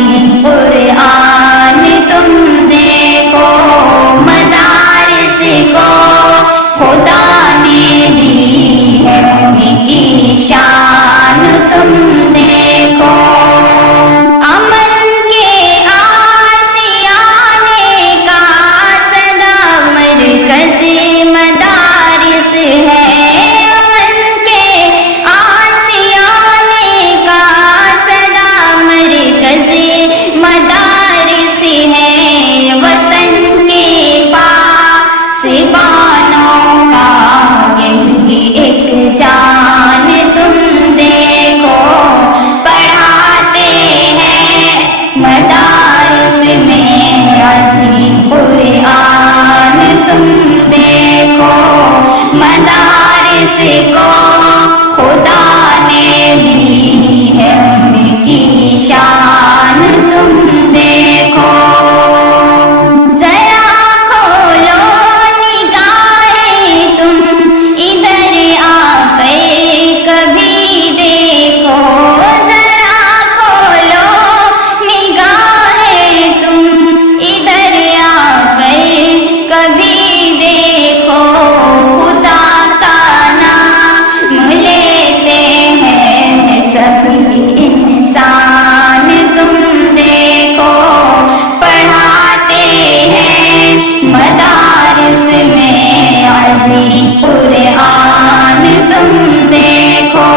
عظیم قرآن تم دیکھو، مدارس کو خدا نے دی ہے ان کی شان تم دیکھو، امن کے آشیانے کا صدا مرکز مدارس ہے، امن کے آشیانے کا صدا مرکز مدارس ہے، وطن کے پاسبانوں کا یہی ایک جان تم دیکھو، پڑھاتے ہیں مدارس میں عظیم قرآن تم دیکھو، مدارس کو خدا نے دی ہے ان کی شان تم دیکھو، ذرا کھولو نگاہیں تم ادھر آ کر کبھی دیکھو، ذرا کھولو نگاہیں تم ادھر آ کر کبھی دیکھو، خدا کا نام لیتے ہیں سبھی انسان تم دیکھو، پڑھاتے ہیں مدارس میں عظیم قرآن تم دیکھو،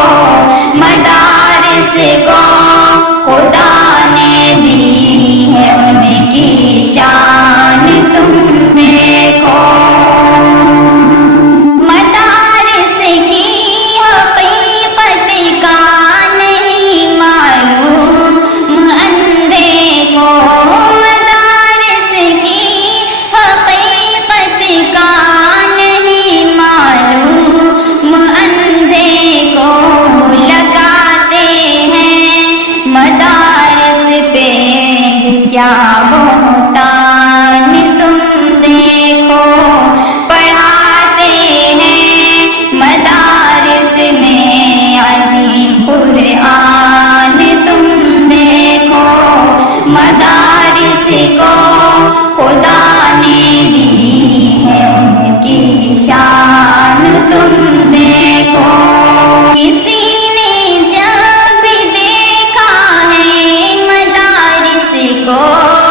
مدارس کو خدا نے دی ہے ان کی شان تم دیکھو، مدارس کی حقیقت کا نہیں معلوم اندھے کو، مدارس کی حقیقت کا نہیں معلوم اندھے کو، لگاتے ہیں مدارس پہ کیا بہتان تم دیکھو، پڑھاتے ہیں مدارس میں عظیم قرآن تم دیکھو، مدارس کو خدا نے دی